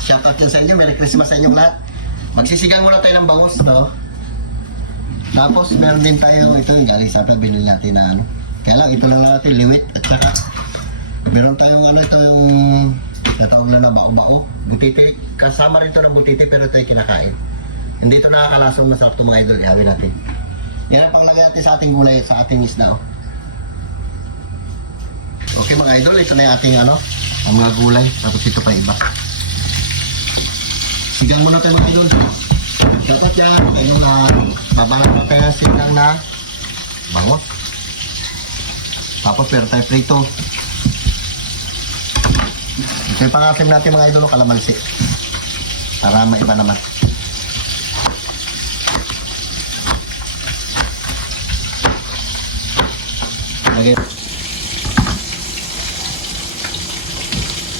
Shoutout yan sa inyo. Merry Christmas sa inyong lahat. Magsisigang muna tayo ng bangus, no? Tapos, meron din tayo, ito yung galing sa atin, binili natin na ano. Kaya lang, ito lang natin, liwit. At saka, meron tayong ano, ito yung natawag na bao-bao. Butiti. Kasama rin ito ng butiti, pero ito yung kinakain. Hindi ito nakakalasong, masarap ito mga idol. Ihawin natin. Yan ang panglagay natin sa ating gulay, sa ating isda, oh. Okay mga idol, ito na yung ating ano, ang mga gulay. Tapos ito pa iba. Sigang muna tayo mga idol. Shoutout yan. Ayun na, babalak na tayo sigang na bangot. Tapos meron tayo prito. Ito yung pangasim natin mga idol, kalamansi. Para maiba naman. Lagay.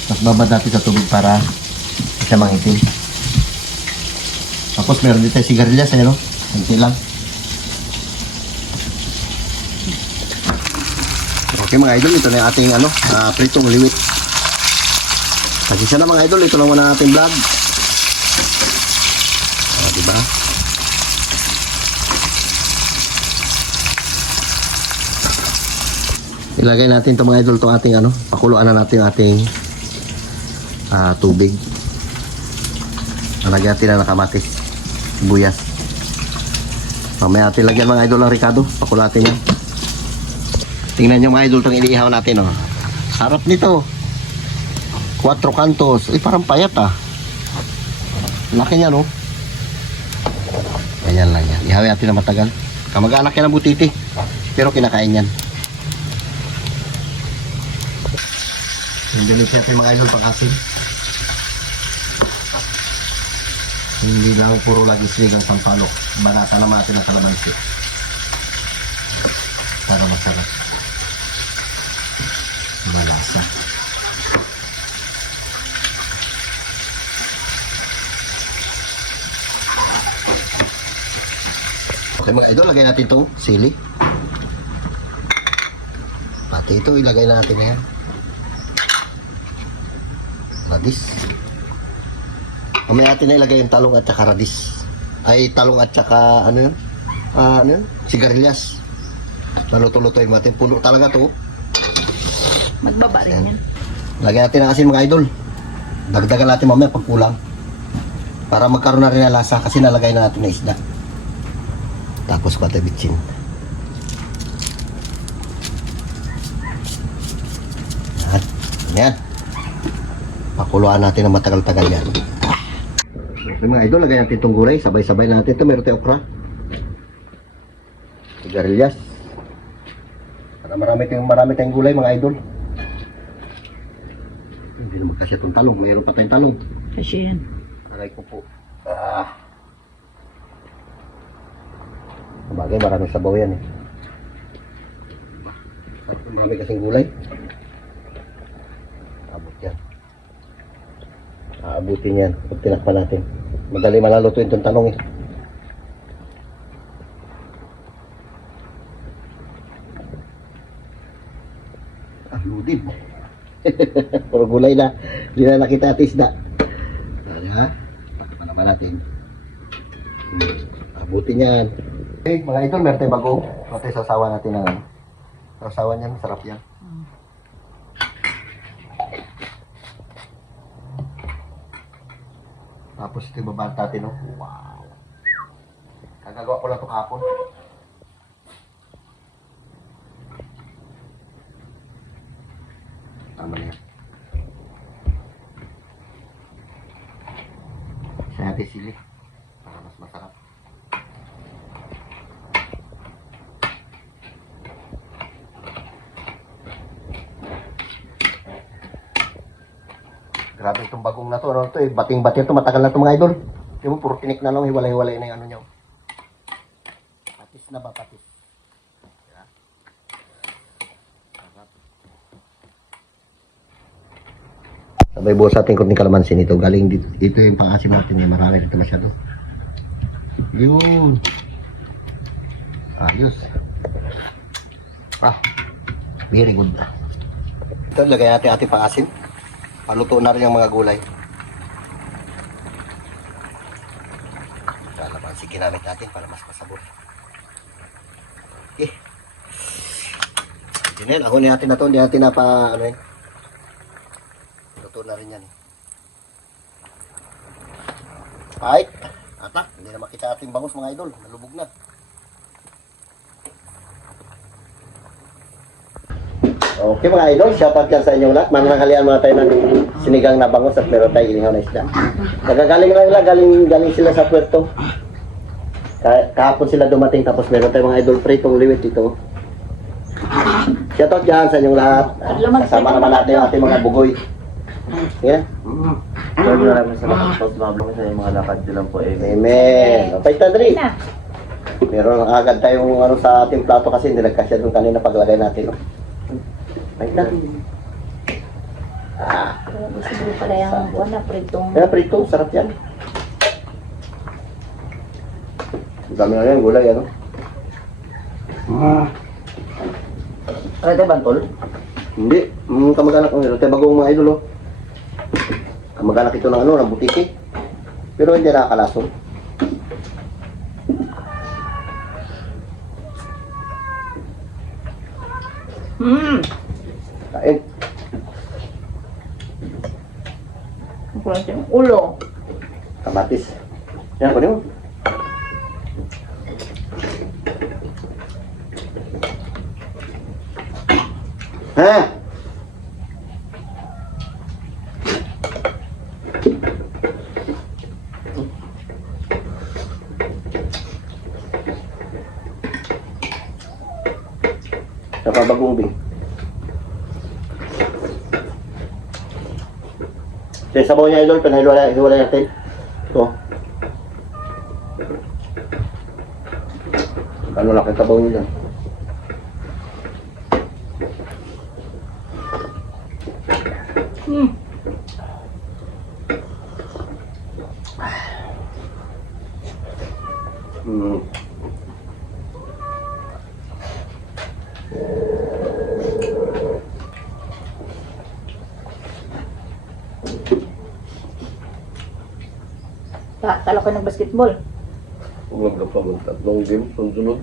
Tapos babad natin sa tubig para siya mangitim. Tapos meron din tayo sigarilyas, no? Kunti lang. Okay mga idol, ito na yung ating ano, pritong liwit. Kasi siya na mga idol, ito lang muna ating vlog. Diba? Ilagay natin ito mga idol, itong ating ano, pakuluan na natin yung ating tubig. Lagyan natin na nakamatis, buyas. Mamaya natin lagyan mga idol ng Ricardo, pakulatin yan. Tingnan nyo mga idol itong iniihaw natin, oh. Sarap nito. 4 kantos. Ay parang payat ah. Laki niya, no? Ganyan lang yan. Ihawin natin na matagal. Kamag-anak yan ng butiti, pero kinakain yan. Hindalit natin mga idol pang-asin. Hindi lang puro lagi sigang sampalok. Banasa naman natin ang kalamansi. Para masarap. Malasa. Okay mga idol, lagay natin itong sili. Pati ito, ilagay natin na yan. Radis. Mamaya natin na ilagay yung talong at saka radis. Ay, talong at saka, ano yun? Ano yun? Sigarilyas. Naluto-lutoy natin. Puno talaga to. Magbaba rin yan. Lagyan natin ang asin mga idol. Dagdagan natin mamaya pag kulang. Para magkaroon na rin na lasa kasi nalagay na natin na isda. Tapos pati bitsin. Yan. Pakuluan natin ng matagal-tagal yan. Okay mga idol, lagyan natin itong gulay. Sabay-sabay natin ito. Meron tayong okra. Sigarilyas. Para marami tayong gulay mga idol. Hindi naman kasi itong talong. Mayroon pa tayong talong. Kasi yan. Aray ko po. Bagay, maraming sabaw yan eh. Marami kasing gulay. Abot yan. Aabutin yan. Pag tinakpan natin. Madali malalutuin itong talong eh. Ludin. Puro gulay na. Hindi na nakita at isda. Kaya, takpan naman natin. Abutin yan. Okay, mga idol, meron tayong bagong. Meron tayong sasawa natin ng ano. Sasawa niyan, masarap yan. Tapos ito yung babaan natin, no? Wow! Kagagawa ko lang ito kahapon. Tama na yan. Isa natin sili. Para mas masarap. Grabe itong bagong na to. Ano to eh? Bating-bati ito. Matagal na ito mga idol. Hindi mo, puro tinik na lang. Hiwalay-hiwalay na yung ano nyo. Patis na ba? Patis. Sabay buhos natin kunting kalamansi nito. Galing dito. Ito yung pang-asim natin. Eh. Marami dito masyado. Yun. Ayos. Very good. Ito, lagay natin ating pang-asim. Paluto na rin yung mga gulay. kalamansi ginamit natin para mas masabot. Okay. Yun yan, ahonin natin na to, hindi natin ano yun. Luto na rin yan. Ay, atak, hindi na makita ating bangus mga idol, nalubog na. Okay mga idol, shoutout yan sa inyong lahat. Mananghalian muna tayo ng sinigang na bangus at meron tayo inihaw na isda. Nagagaling lang nila, galing sila sa puerto. Kahapon sila dumating tapos meron tayong mga idol pritong liwit dito. Shoutout dyan sa inyong lahat. Kasama naman natin yung ating mga bugoy. Yan. Maraming salamat po sa mga lakad nyo lang po eh. Amen. Okay, Tandri. Meron agad tayong ano sa ating plato kasi hindi nagkasya doon kanina paglagay natin. No? Ay, na. Gusto mo pala yung wala, pritong. Kaya prito, sarap yan. Ang dami na yan, gulay, ano? Ano ito, bantol? Hindi, kamag-anak ng ito. Kaya bagong mga idol, oh. Kamag-anak ito ng ano, ng butiki. Pero hindi nakakalason. Kain. Kulang yung ulo. Kamatis. Yan, kunin mo. Ha? Saka bagong bing. Sa sabaw niya idol, pinahiwalay natin. Ito. Ano lang ang sabaw niya. Talo ko ng basketball. Huwag ka pa mag-tatlong game, sunod.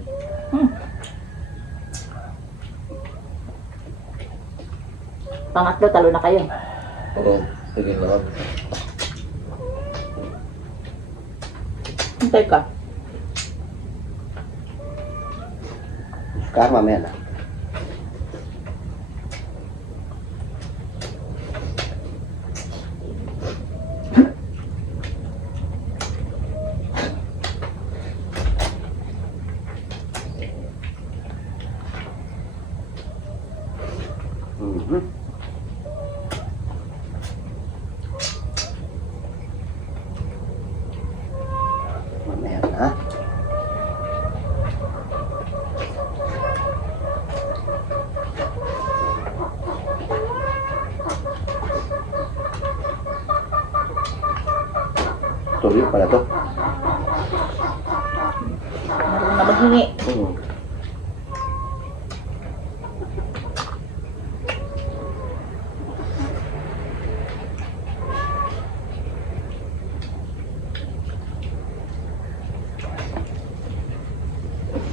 Pangatlo, talo na kayo. Oo, sige lang. Hintay ka. Karma mamaya na. Mamaya na. Tuloy pala to. Marunong na maghingi.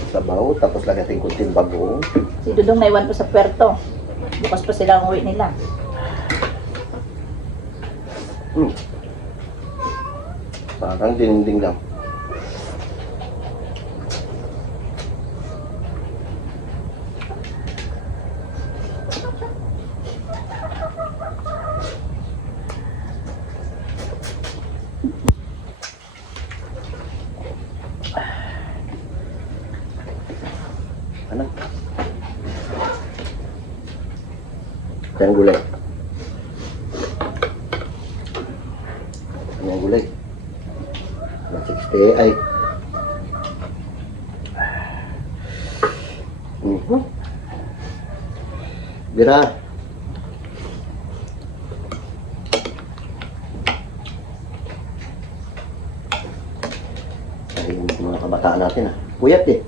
Sabaw, tapos lagyan natin kunting bagong. Si Dudong naiwan ko sa puerto. Bukas pa sila ang uwi nila. Parang dinding lang. Ano? Yan gulay. Yan gulay. 160 ay. Bira. Ay, mga kabataan natin ah. Puyat eh.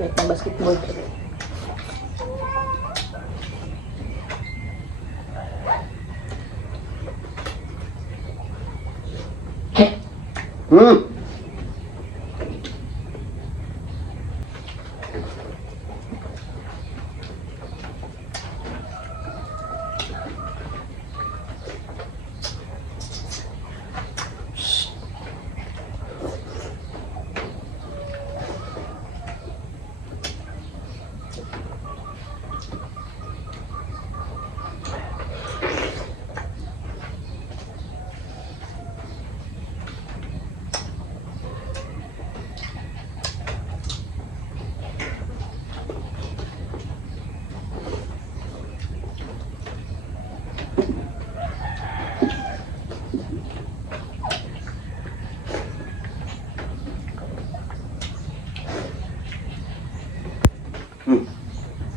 Wait ng basketball. Hmm.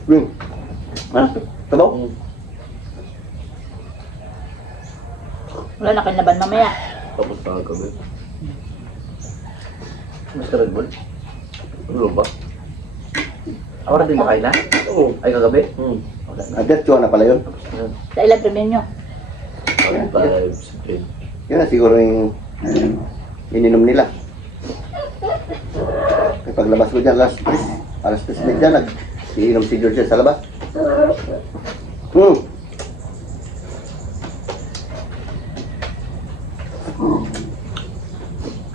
Hmm. Ah, tabaw? Wala na kayong laban mamaya. Tapos na kagabi. Mas ka Red Bull? Ano ba? Awara din ba kayo na? Oo. Ay kagabi? Wala na. Agad na pala yun. Tapos na. Sa ilang premium nyo. 5, 10. Yun na siguro yung ininom nila. Kaya paglabas ko dyan, alas 3 dyan, nag-iinom si George sa labas. Hmm.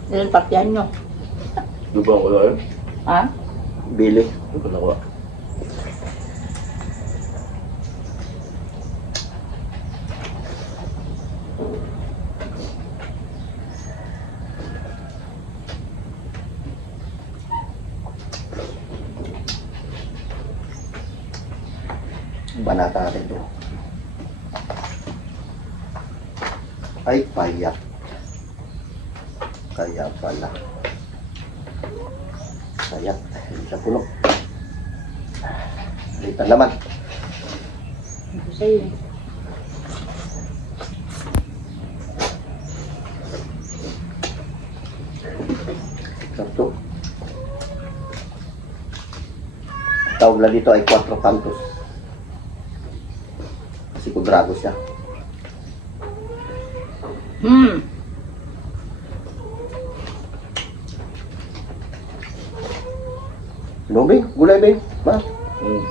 Ilang partihan nyo. Di ba ako na yun? Ha? Bili. Di ba nakuha? Banata natin ito. Ay, payak. Kaya pala. Payak. Hindi siya puno. Litan naman. Ito sa'yo eh. Sakto. Tawag na dito ay 4 cantos. Kasi kudrago siya. Hmm. No, Bing? Gulay, Bing? Ma? Hmm.